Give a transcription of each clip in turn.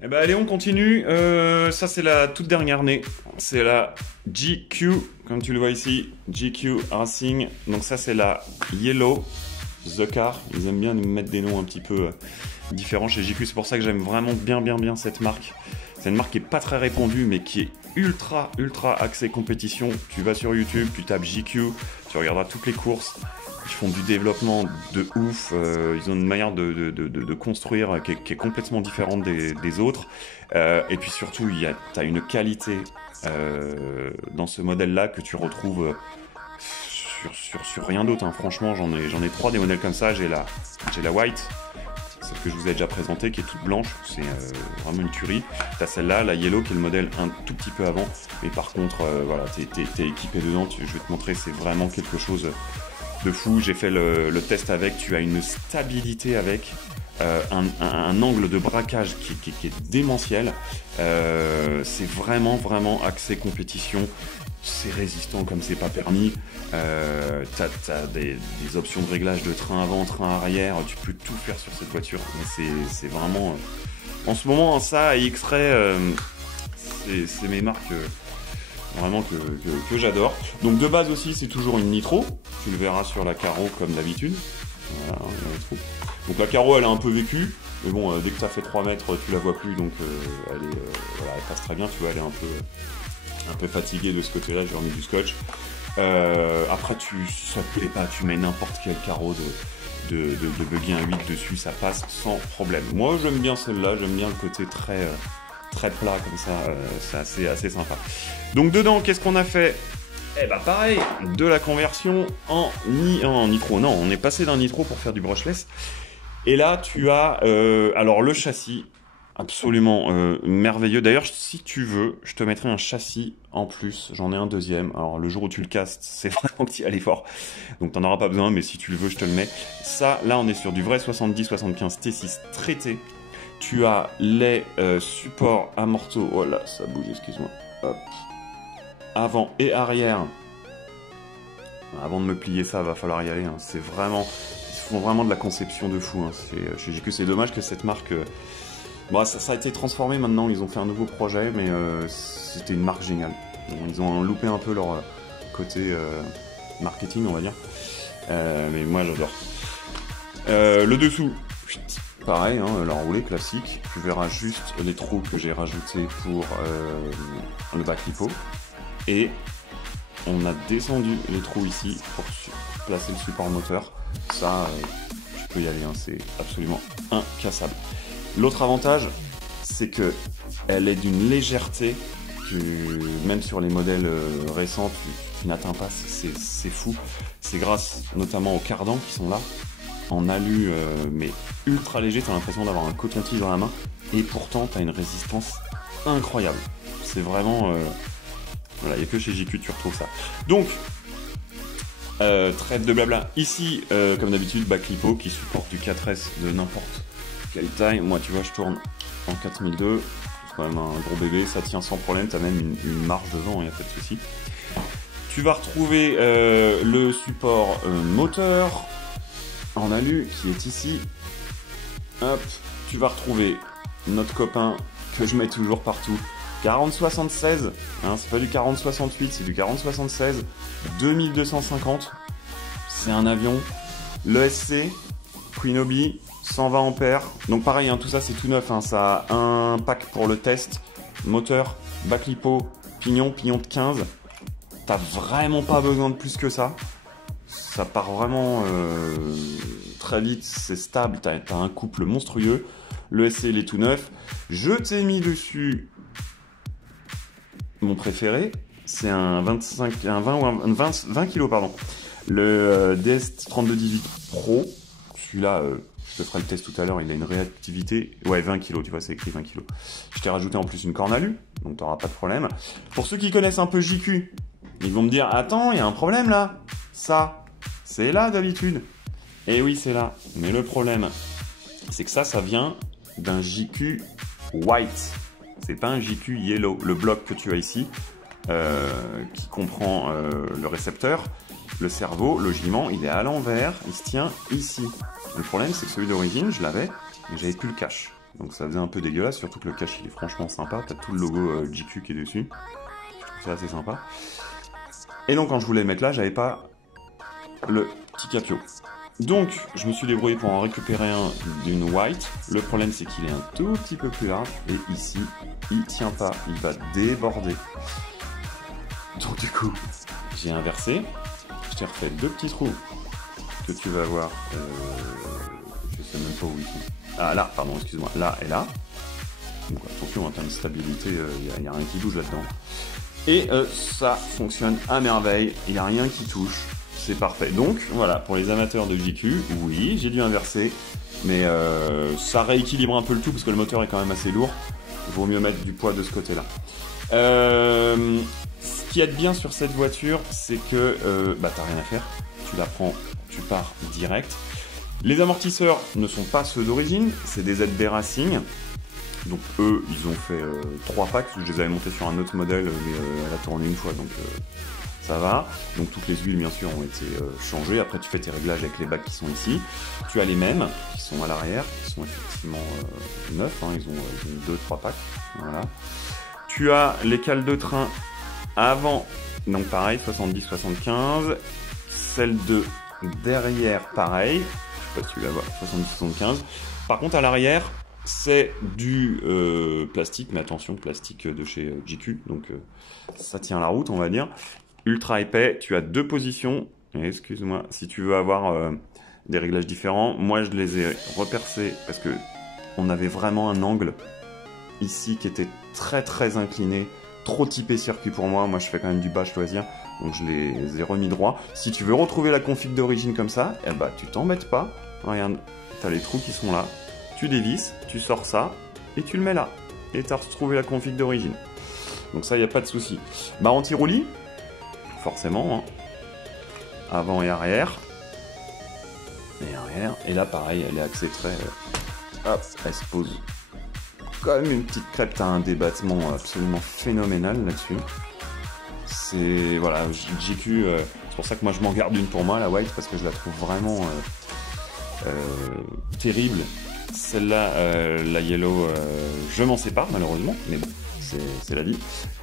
Eh ben allez, on continue. Ça, c'est la toute dernière née. C'est la GQ, comme tu le vois ici. GQ Racing. Donc ça, c'est la Yellow The Car. Ils aiment bien nous mettre des noms un petit peu différents chez GQ. C'est pour ça que j'aime vraiment bien cette marque. C'est une marque qui est pas très répandue, mais qui est ultra axée compétition. Tu vas sur YouTube, tu tapes GQ, tu regarderas toutes les courses. Ils font du développement de ouf, ils ont une manière de construire qui est complètement différente des autres. Et puis surtout, tu as une qualité dans ce modèle-là que tu retrouves sur rien d'autre. Hein. Franchement, j'en ai trois des modèles comme ça. J'ai la White, celle que je vous ai déjà présentée, qui est toute blanche. C'est vraiment une tuerie. Tu as celle-là, la Yellow, qui est le modèle un tout petit peu avant. Mais par contre, voilà, t'es équipé dedans. Je vais te montrer, c'est vraiment quelque chose de fou. J'ai fait le test avec, tu as une stabilité avec, un angle de braquage qui est démentiel. C'est vraiment axé compétition. C'est résistant comme c'est pas permis. T'as des options de réglage de train avant, train arrière. Tu peux tout faire sur cette voiture. C'est vraiment... en ce moment, ça et X-Ray, c'est mes marques... vraiment que j'adore. Donc de base aussi, c'est toujours une nitro. Tu le verras sur la Caro comme d'habitude. Voilà, donc la Caro, elle a un peu vécu. Mais bon, dès que tu as fait 3 mètres, tu la vois plus. Donc voilà, elle passe très bien. Tu vois, elle est un peu fatiguée de ce côté-là. J'ai remis du scotch. Après, ça te plaît pas. Tu mets n'importe quel carreau de buggy 1.8 dessus. Ça passe sans problème. Moi, j'aime bien celle-là. J'aime bien le côté très plat comme ça, c'est assez sympa. Donc dedans, qu'est-ce qu'on a fait? Eh bah pareil, de la conversion en nitro. Non, on est passé d'un nitro pour faire du brushless. Et là, tu as alors le châssis, absolument merveilleux. D'ailleurs, si tu veux, je te mettrai un châssis en plus. J'en ai un deuxième. Alors le jour où tu le castes, c'est vraiment que tu y allais fort. Donc t'en auras pas besoin, mais si tu le veux, je te le mets. Ça, là, on est sur du vrai 70-75 T6 traité. Tu as les supports amorto. Oh là, ça bouge, excuse-moi. Hop. Avant et arrière. Avant de me plier ça, va falloir y aller. Hein. C'est vraiment... Ils font vraiment de la conception de fou. Hein. Chez GQ, c'est dommage que cette marque... Bon, ça a été transformé maintenant. Ils ont fait un nouveau projet, mais c'était une marque géniale. Ils ont loupé un peu leur côté marketing, on va dire. Mais moi, j'adore. Le dessous... Pareil, hein, l'enroulé classique. Tu verras juste les trous que j'ai rajoutés pour le bac lipo. Et on a descendu les trous ici pour placer le support moteur. Ça, tu peux y aller, hein, c'est absolument incassable. L'autre avantage, c'est que elle est d'une légèreté que même sur les modèles récents, tu n'atteins pas. C'est fou. C'est grâce notamment aux cardans qui sont là. En alu, mais ultra léger, t'as l'impression d'avoir un coton-tige dans la main, et pourtant t'as une résistance incroyable. C'est vraiment... voilà, il n'y a que chez GQ tu retrouves ça. Donc, trêve de blabla. Ici, comme d'habitude, bac lipo qui supporte du 4S de n'importe quelle taille. Moi, tu vois, je tourne en 4002. C'est quand même un gros bébé, ça tient sans problème, t'as même une marge devant, il n'y a pas de souci. Tu vas retrouver le support moteur en alu qui est ici. Hop, tu vas retrouver notre copain que je mets toujours partout, 4076, hein, c'est pas du 4068, c'est du 4076, 2250, c'est un avion. L'ESC, Quinobi, 120 ampères, donc pareil, hein, tout ça c'est tout neuf, hein, ça a un pack pour le test, moteur, bac lipo, pignon de 15, t'as vraiment pas besoin de plus que ça. Ça part vraiment très vite, c'est stable, t'as un couple monstrueux. Le SC il est tout neuf. Je t'ai mis dessus mon préféré, c'est un 20 kg, pardon. Le DS3218 Pro, celui-là, je te ferai le test tout à l'heure, il a une réactivité, ouais 20 kg, tu vois c'est écrit 20 kg. Je t'ai rajouté en plus une corne alu, donc t'auras pas de problème. Pour ceux qui connaissent un peu JQ, ils vont me dire, attends, il y a un problème là. Ça, c'est là d'habitude. Et oui, c'est là. Mais le problème, c'est que ça vient d'un JQ White. C'est pas un JQ Yellow. Le bloc que tu as ici, qui comprend le récepteur, le cerveau, le giment, il est à l'envers, il se tient ici. Le problème, c'est que celui d'origine, je l'avais, mais j'avais plus le cache. Donc ça faisait un peu dégueulasse, surtout que le cache il est franchement sympa. T'as tout le logo GQ qui est dessus. Je trouve ça assez sympa. Et donc quand je voulais le mettre là, j'avais pas le petit capio. Donc je me suis débrouillé pour en récupérer un d'une white. Le problème c'est qu'il est un tout petit peu plus large. Et ici, il tient pas, il va déborder. Donc du coup, j'ai inversé. Je t'ai refait deux petits trous que tu vas voir. Je sais même pas où ils sont. Ah là, pardon, excuse-moi, là et là. Donc attention, en termes de stabilité, il n'y a rien qui bouge là-dedans. Et ça fonctionne à merveille, il n'y a rien qui touche, c'est parfait. Donc voilà, pour les amateurs de JQ, oui, j'ai dû inverser, mais ça rééquilibre un peu le tout parce que le moteur est quand même assez lourd. Il vaut mieux mettre du poids de ce côté-là. Ce qui est bien sur cette voiture, c'est que t'as rien à faire, tu la prends, tu pars direct. Les amortisseurs ne sont pas ceux d'origine, c'est des ZB Racing. Donc eux, ils ont fait 3 packs, je les avais montés sur un autre modèle, mais elle a tourné une fois, donc ça va. Donc toutes les huiles, bien sûr, ont été changées. Après, tu fais tes réglages avec les bacs qui sont ici. Tu as les mêmes, qui sont à l'arrière, qui sont effectivement neufs, hein, ils ont 2-3 packs. Voilà. Tu as les cales de train avant, donc pareil, 70-75. Celle de derrière, pareil. Je sais pas si tu la vois, 70-75. Par contre, à l'arrière, c'est du plastique, mais attention, plastique de chez JQ, donc ça tient la route, on va dire. Ultra épais, tu as deux positions. Excuse-moi, si tu veux avoir des réglages différents, moi je les ai repercés parce que on avait vraiment un angle ici qui était très très incliné, trop typé circuit pour moi. Moi je fais quand même du bâche loisir, donc je les ai remis droit. Si tu veux retrouver la config d'origine comme ça, eh bah tu t'embêtes pas. Regarde, t'as les trous qui sont là. Tu dévisses, tu sors ça, et tu le mets là. Et tu as retrouvé la config d'origine. Donc ça, il n'y a pas de souci. Barre anti-roulis, forcément. Hein. Avant et arrière. Et arrière. Et là, pareil, elle est axée très... hop, elle se pose comme une petite crêpe. Tu as un débattement absolument phénoménal là-dessus. C'est... Voilà, JQ... c'est pour ça que moi, je m'en garde une pour moi, la white, parce que je la trouve vraiment terrible. Celle-là, la yellow, je m'en sépare malheureusement, mais bon, c'est la vie.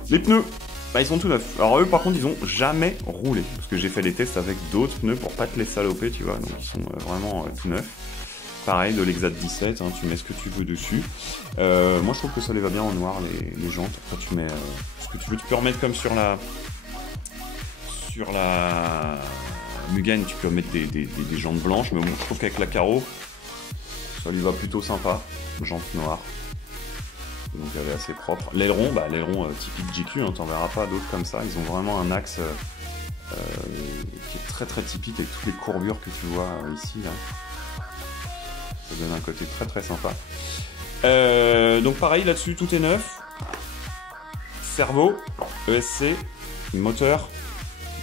Les pneus, bah, ils sont tout neufs. Alors eux, par contre, ils ont jamais roulé, parce que j'ai fait des tests avec d'autres pneus pour pas te les saloper, tu vois, donc ils sont vraiment tout neufs. Pareil, de l'Exat 17, hein, tu mets ce que tu veux dessus. Moi, je trouve que ça les va bien en noir, les jantes. Après, tu mets ce que tu veux. Tu peux remettre comme sur la Mugen, tu peux mettre des jantes blanches, mais bon, je trouve qu'avec la carreau, ça lui va plutôt sympa, jante noire. Donc elle est assez propre. L'aileron, bah l'aileron typique JQ, hein, t'en verras pas d'autres comme ça. Ils ont vraiment un axe qui est très très typique avec toutes les courbures que tu vois ici. Là. Ça donne un côté très très sympa. Donc pareil là-dessus, tout est neuf. Cerveau, ESC, moteur,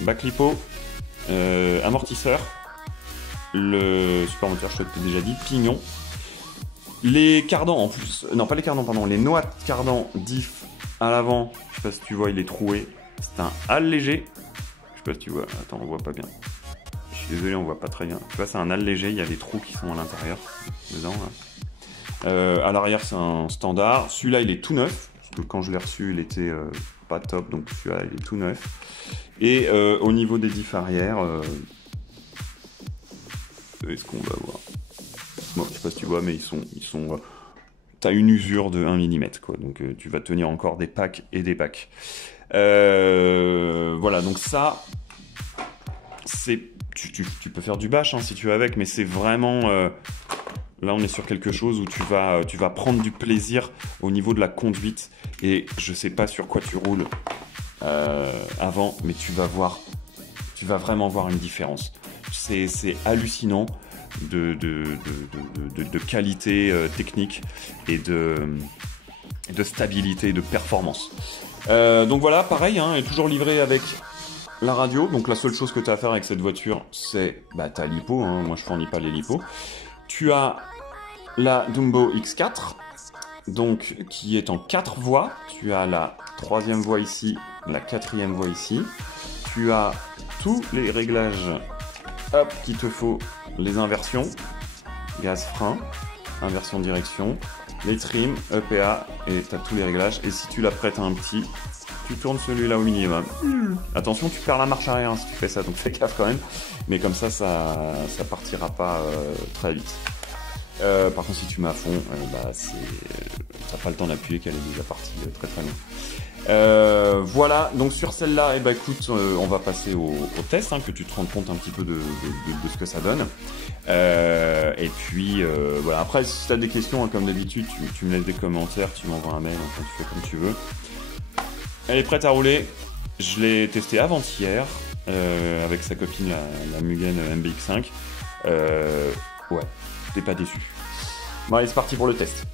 bac lipo, amortisseur, le support moteur, je te l'ai déjà dit, pignon. Les cardans en plus, non pas les cardans, pardon, les noix de cardan diff à l'avant, je sais pas si tu vois, il est troué, c'est un allégé, je sais pas si tu vois, attends, on voit pas bien, je suis désolé, on voit pas très bien, tu vois, c'est un allégé, il y a des trous qui sont à l'intérieur, dedans, là. À l'arrière, c'est un standard, celui-là, il est tout neuf, parce que quand je l'ai reçu, il était pas top, donc celui-là, il est tout neuf, et au niveau des diffs arrière, est-ce qu'on va voir? Bon, je sais pas si tu vois, mais ils sont t'as une usure de 1 mm, quoi. Donc tu vas tenir encore des packs et des packs. Voilà, donc ça, c'est... Tu peux faire du bash hein, si tu veux avec, mais c'est vraiment... là, on est sur quelque chose où tu vas prendre du plaisir au niveau de la conduite. Et je sais pas sur quoi tu roules avant, mais tu vas vraiment voir une différence. C'est hallucinant. De qualité technique et de stabilité, de performance. Donc voilà, pareil, hein, est toujours livré avec la radio. Donc la seule chose que tu as à faire avec cette voiture, c'est ta lipo. Hein, moi, je fournis pas les lipos. Tu as la Dumbo X4, donc qui est en 4 voies. Tu as la 3e voie ici, la 4e voie ici. Tu as tous les réglages qu'il te faut. Les inversions, gaz frein, inversion direction, les trims, EPA, et tu as tous les réglages. Et si tu l'apprêtes à un petit, tu tournes celui-là au minimum. Attention, tu perds la marche arrière hein, si tu fais ça, donc fais gaffe quand même. Mais comme ça partira pas très vite. Par contre, si tu mets à fond, t'as pas le temps d'appuyer qu'elle est déjà partie très très loin. Voilà, donc sur celle-là, écoute, on va passer au test, hein, que tu te rendes compte un petit peu de ce que ça donne. Et puis, voilà, après, si tu as des questions, hein, comme d'habitude, tu me laisses des commentaires, tu m'envoies un mail, enfin, tu fais comme tu veux. Elle est prête à rouler. Je l'ai testée avant-hier avec sa copine, la Mugen MBX5. Ouais, t'es pas déçu. Bon, allez, c'est parti pour le test.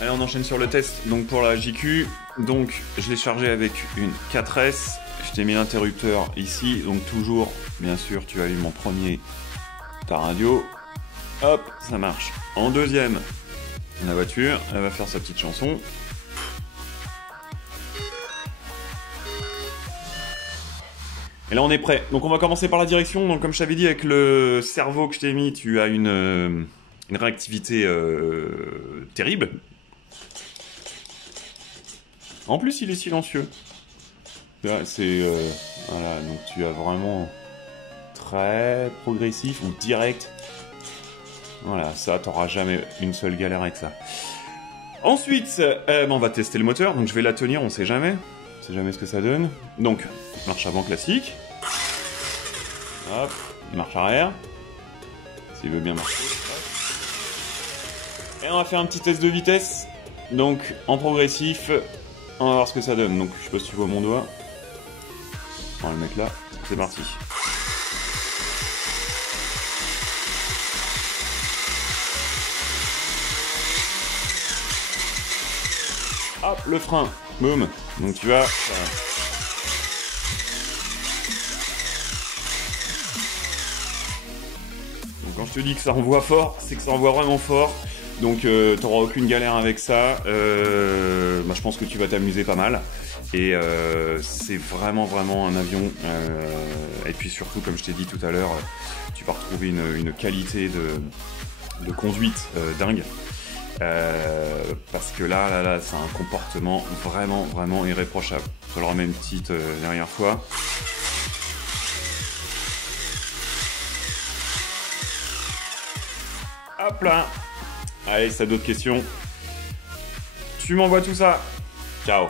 Allez, on enchaîne sur le test. Donc pour la JQ, donc je l'ai chargé avec une 4S. Je t'ai mis l'interrupteur ici, donc toujours, bien sûr, tu allumes en premier ta radio. Hop, ça marche. En deuxième, la voiture, elle va faire sa petite chanson. Et là on est prêt. Donc on va commencer par la direction. Donc comme je t'avais dit, avec le cerveau que je t'ai mis, tu as une réactivité terrible. En plus il est silencieux. C'est voilà, donc tu as vraiment très progressif ou direct. Voilà, ça t'auras jamais une seule galère avec ça. Ensuite, on va tester le moteur. Donc je vais la tenir, on sait jamais. On sait jamais ce que ça donne. Donc, marche avant classique. Hop, marche arrière. S'il veut bien marcher. Et on va faire un petit test de vitesse. Donc, en progressif, on va voir ce que ça donne. Donc, je sais pas si tu vois mon doigt. On va le mettre là. C'est parti. Hop, le frein. Boum. Donc tu vas... Donc quand je te dis que ça envoie fort, c'est que ça envoie vraiment fort. Donc t'auras aucune galère avec ça. Je pense que tu vas t'amuser pas mal. Et c'est vraiment un avion. Et puis surtout, comme je t'ai dit tout à l'heure, tu vas retrouver une qualité de conduite dingue. Parce que là, c'est un comportement vraiment irréprochable. Je le remets une petite dernière fois. Hop là. Allez, si t'as d'autres questions, tu m'envoies tout ça. Ciao.